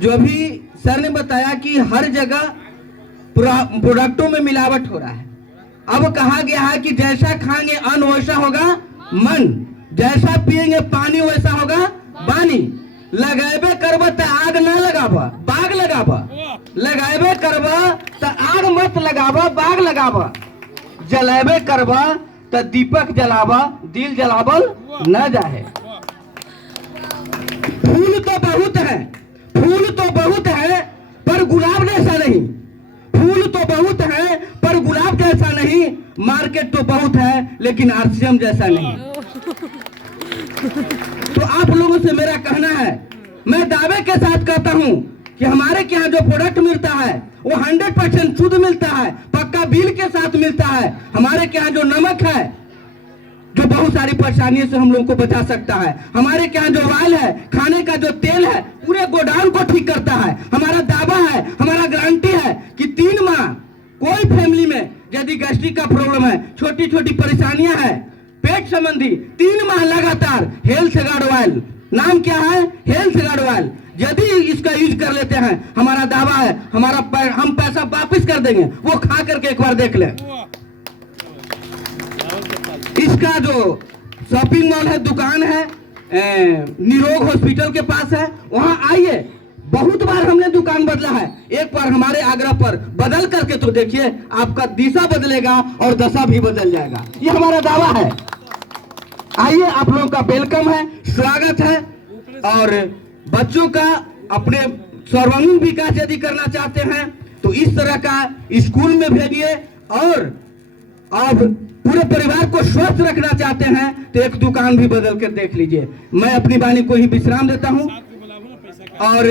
जो अभी सर ने बताया कि हर जगह प्रोडक्टों में मिलावट हो रहा है। अब कहा गया है कि जैसा खाएंगे अन्न वैसा होगा मन, जैसा पिएंगे पानी वैसा होगा बानी। लगाबे करब त आग न लगाब बाग लगाब, लगाबे करब त आग मत लगाब बाग लगाब, जलाबे करब त दीपक जलाब दिल जलाबल न जाए। फूल तो बहुत है, फूल तो बहुत है पर गुलाब जैसा नहीं, फूल तो बहुत है पर गुलाब जैसा नहीं, मार्केट तो बहुत है लेकिन आरसीएम जैसा नहीं। तो आप लोगों से मेरा कहना है, मैं दावे के साथ कहता हूं कि हमारे के यहाँ जो प्रोडक्ट मिलता है वो 100% शुद्ध मिलता है, पक्का बिल के साथ मिलता है। हमारे के यहाँ जो नमक है जो बहुत सारी परेशानियों से हम लोगों को बचा सकता है, हमारे के यहाँ जो ऑयल है, खाने का जो तेल है, पूरे गोडाउन को ठीक करता है। हमारा दावा है, हमारा गारंटी है कि 3 माह कोई फैमिली में यदि गैस्ट्रिक का प्रॉब्लम है, छोटी छोटी परेशानियां हैं पेट संबंधी, 3 माह लगातार हेल्थ गार्ड ऑयल, नाम क्या है हेल्थ गार्ड ऑयल, यदि इसका यूज कर लेते हैं, हमारा दावा है हम पैसा वापस कर देंगे। वो खा करके एक बार देख लें। इसका जो शॉपिंग मॉल है, दुकान है, निरोग हॉस्पिटल के पास है, वहां आइए। बहुत बार हमने दुकान बदला है, एक बार हमारे आग्रह पर बदल करके तो देखिए, आपका दिशा बदलेगा और दशा भी बदल जाएगा। ये हमारा दावा है। आइए, आप लोगों का वेलकम है, स्वागत है। और बच्चों का अपने सर्वांगीण विकास यदि करना चाहते हैं तो इस तरह का स्कूल में भेजिए, और आप पूरे परिवार को स्वस्थ रखना चाहते हैं तो एक दुकान भी बदल कर देख लीजिए। मैं अपनी वाणी को ही विश्राम देता हूं। और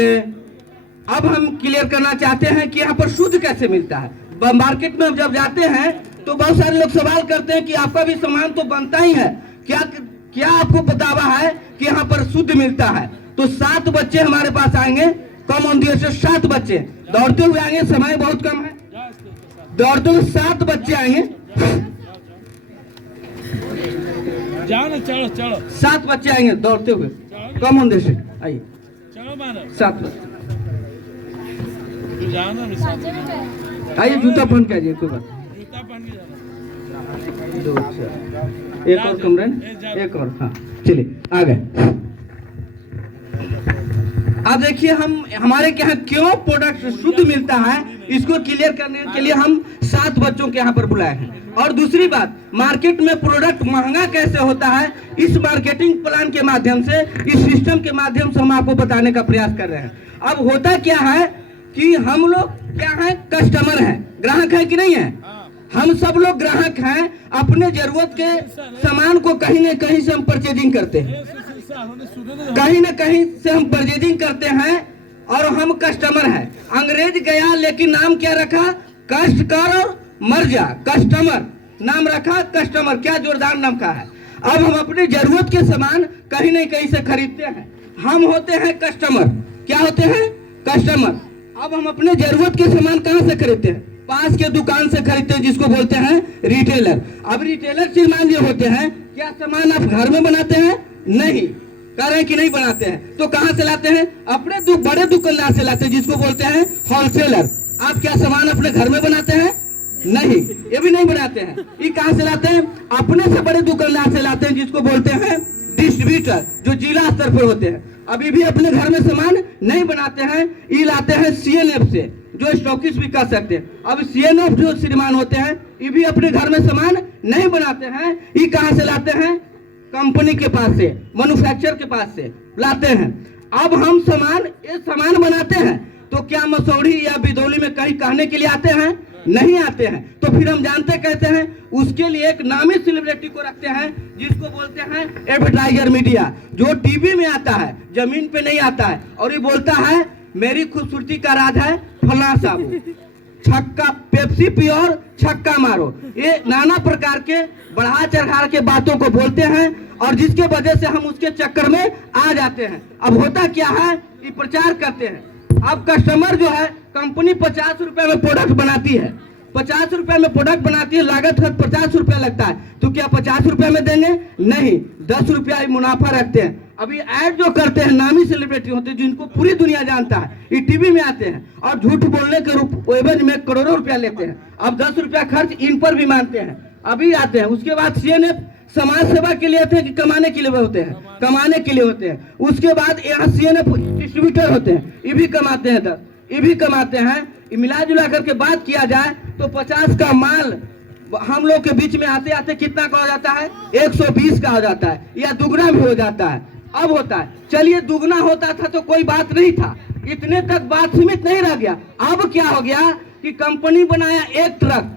अब हम क्लियर करना चाहते हैं कि यहाँ पर शुद्ध कैसे मिलता है। मार्केट में हम जब जाते हैं तो बहुत सारे लोग सवाल करते हैं कि आपका भी सामान तो बनता ही है, क्या आपको बतावा है कि यहाँ पर शुद्ध मिलता है। तो 7 बच्चे हमारे पास आएंगे, कम ऑन दिवस 7 बच्चे दौड़ते हुए आएंगे, समय बहुत कम है, दौड़ते हुए 7 बच्चे आएंगे, चलो 7 बच्चे आएंगे दौड़ते हुए, कम ऑन दिवस आइए 7 बच्चे आइए, जूता पहन के आइए, कोई बात एक और कमरे, एक और, हाँ चलिए आ गए। अब देखिए हमारे के यहाँ क्यों प्रोडक्ट शुद्ध मिलता है, इसको क्लियर करने के लिए हम 7 बच्चों के यहाँ पर बुलाए हैं। और दूसरी बात, मार्केट में प्रोडक्ट महंगा कैसे होता है, इस मार्केटिंग प्लान के माध्यम से, इस सिस्टम के माध्यम से हम आपको बताने का प्रयास कर रहे हैं। अब होता क्या है कि हम लोग क्या है, कस्टमर हैं, ग्राहक है कि नहीं है, हम सब लोग ग्राहक हैं। अपने जरूरत के सामान को कहीं न कहीं से हम परचेजिंग करते हैं, कहीं न कहीं से हम परचेजिंग करते हैं, और हम कस्टमर हैं। अंग्रेज गया लेकिन नाम क्या रखा, कष्ट कर और मर जा, कस्टमर नाम रखा, कस्टमर, क्या जोरदार नाम का है। अब हम अपनी जरूरत के सामान कहीं न कहीं से खरीदते हैं, हम होते हैं कस्टमर। क्या होते हैं, कस्टमर। अब हम अपने जरूरत के सामान कहां से खरीदते हैं, पास के दुकान से खरीदते हैं, जिसको बोलते हैं रिटेलर। अब रिटेलर से मान जो होते हैं, क्या सामान आप घर में बनाते हैं, नहीं कह रहे हैं कि नहीं बनाते हैं, तो कहां से लाते हैं, अपने बड़े दुकानदार से लाते हैं, जिसको बोलते हैं होलसेलर। आप क्या सामान अपने घर में बनाते हैं, नहीं, ये भी नहीं बनाते हैं। ये कहां से लाते हैं, अपने से बड़े दुकानदार से लाते हैं, जिसको बोलते हैं डिस्ट्रीब्यूटर, जो जिला स्तर पर होते हैं। अभी भी अपने घर में सामान नहीं बनाते हैं, ये लाते हैं सीएनएफ से, जो स्टॉकिस्ट भी कर सकते हैं। अब सीएनएफ जो श्रीमान होते हैं, ये भी अपने घर में सामान नहीं बनाते हैं, ये कहां से लाते हैं, कंपनी के पास से, मैन्युफैक्चर के पास से लाते हैं। अब हम सामान बनाते हैं, तो क्या मसौड़ी या बिदौली में कहीं कहने के लिए आते हैं, नहीं आते हैं। तो फिर हम जानते कहते हैं, उसके लिए एक नामी सेलिब्रिटी को रखते हैं, जिसको बोलते हैं एडवर्टाइजर मीडिया, जो टीवी में आता है, जमीन पे नहीं आता है, और ये बोलता है मेरी खूबसूरती का राज है फला साबुन, छक्का पेप्सी पियोर, छक्का मारो, ये नाना प्रकार के बढ़ा चढ़ा के बातों को बोलते हैं, और जिसके वजह से हम उसके चक्कर में आ जाते हैं। अब होता क्या है, ये प्रचार करते हैं। अब कस्टमर जो है, कंपनी 50 रुपए में प्रोडक्ट बनाती है, 50 रुपए में प्रोडक्ट बनाती है, लागत खर्च 50 रुपया लगता है, तो क्या 50 रुपए में देंगे, नहीं, 10 रुपया मुनाफा रखते हैं। अभी ऐड जो करते हैं नामी सेलिब्रिटी होते हैं जिनको पूरी दुनिया जानता है, ये टीवी में आते हैं और झूठ बोलने के एवज में करोड़ों रुपया लेते हैं। अब 10 रुपया खर्च इन पर भी मानते हैं, अभी आते हैं। उसके बाद सीएनएफ समाज सेवा के लिए होते हैं कि कमाने के लिए होते हैं? कमाने के लिए होते हैं। उसके बाद यहाँ सीएनएफ डिस्ट्रीब्यूटर होते हैं, ये भी कमाते हैं 10, ये भी कमाते हैं। मिला जुला करके बात किया जाए तो 50 का माल हम लोग के बीच में आते आते कितना का हो जाता है? 120 का हो जाता है, या दुगना भी हो जाता है। अब होता है, चलिए दुगना होता था तो कोई बात नहीं था, इतने तक बात सीमित नहीं रह गया। अब क्या हो गया कि कंपनी बनाया एक ट्रक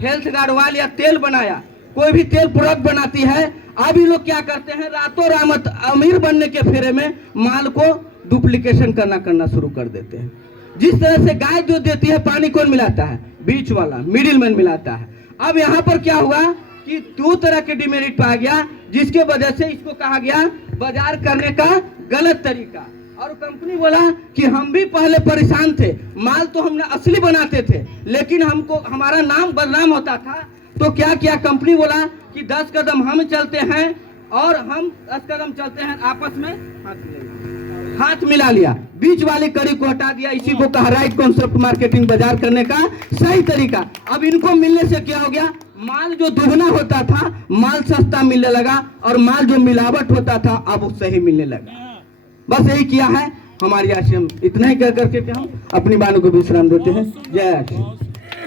हेल्थ गार्डवाल या तेल बनाया, कोई भी तेल प्रोडक्ट बनाती है। अब ये लोग क्या करते हैं, रातों रात अमीर बनने के फेरे में माल को डुप्लीकेशन करना शुरू कर देते हैं। जिस तरह से गाय दूध देती है, पानी कौन मिलाता है? बीच वाला मिडिल मैन मिलाता है। अब यहाँ पर क्या हुआ कि 2 तरह के डिमेरिट पाया गया, जिसके वजह से इसको कहा गया बाजार करने का गलत तरीका। और कंपनी बोला कि हम भी पहले परेशान थे, माल तो हम असली बनाते थे लेकिन हमको हमारा नाम बदनाम होता था। तो क्या किया कंपनी बोला कि 10 कदम हम चलते हैं और हम 10 कदम चलते हैं, आपस में हाथ मिला लिया, बीच वाली कड़ी को हटा दिया। इसी को कहा राइट कॉन्सेप्ट मार्केटिंग, बाजार करने का सही तरीका। अब इनको मिलने से क्या हो गया, माल जो दुगना होता था माल सस्ता मिलने लगा, और माल जो मिलावट होता था अब वो सही मिलने लगा। बस यही किया है हमारी आज। हम इतना ही कह करके हम अपनी बातों को विश्राम देते हैं। जय श्री।